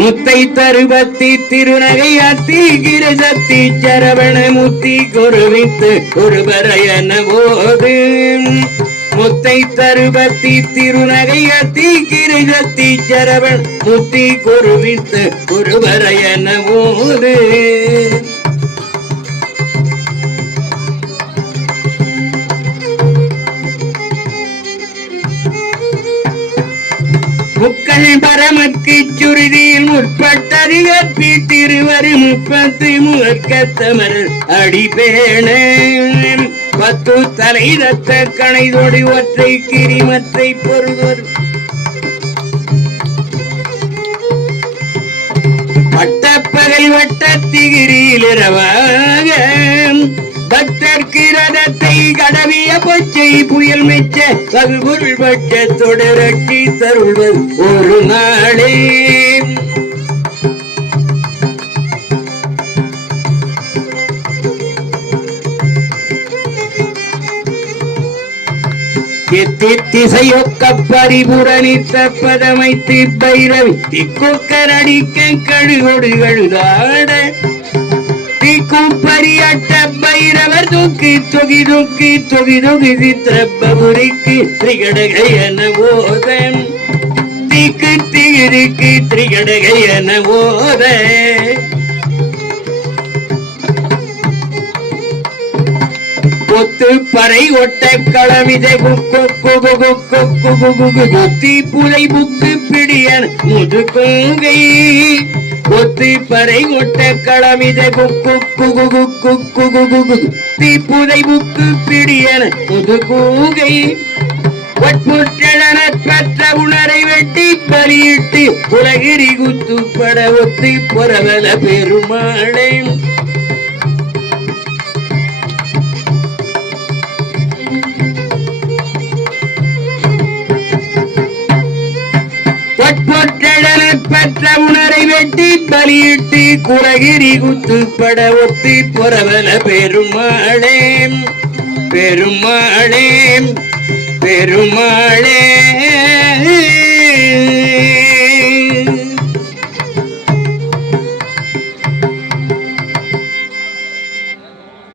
முத்தை தருபத்தி திருநகை அத்தி கிரிசத்தி சரவண முத்தி குருவித்து குருபரையன போது. முத்தை தருபத்தி திருநகை அத்தி கிரிசத்தி சரவண முத்தி குருவித்து குருபரையன போது. புக்கல் பரமக்கு சுருதியில் முற்பட்டது கற்பி திருவரு முப்பத்து முகத்தமர் அடிபேண. பத்து தலை ரத்த கணைதொடி ஒற்றை கிரிமற்றை பொருள் பட்டப்பகை வட்டத்திகிரியில் இரவாக பக்தர்கிரதத்தை பச்சை புயல் மிச்ச கல்பொருள் பட்ட தொடரட்டி தருள்வது ஒரு நாளே. எத்தி திசையொக்க பரிபுரணித்த பதமைத்து பைரவி திக்குக்கரடிக்க கழுகொடு கழுதாட பைரவர் தூக்கி தொகி தூக்கி தொகி தொகி சித்திரப்பபுரிக்கு திரிகடகை என ஓதம் தீக்கு தீருக்கு திரிகடகை என ஓத கொத்து பறை ஒட்ட களமிதை புக்கு குகு குக்கு குகு குகு புக்கு பிடியன் முதுகுங்கை ஒத்திப்பறை ஒட்ட களமிதை புக்கு குகு குக்கு குகு குகு. தீப்புதை புக்கு பிடியன புது கூகை. ஒட்புற்றன பெற்ற உணரை வெட்டி பலியிட்டு உலகிரி குத்துப்பட ஒத்தி புறவல பெருமாளை. பெற்ற உணரை வெட்டி பலியிட்டு குறகிரி குத்துப்பட ஒத்தி புறவல பெருமாளே பெருமாளே பெருமாளே.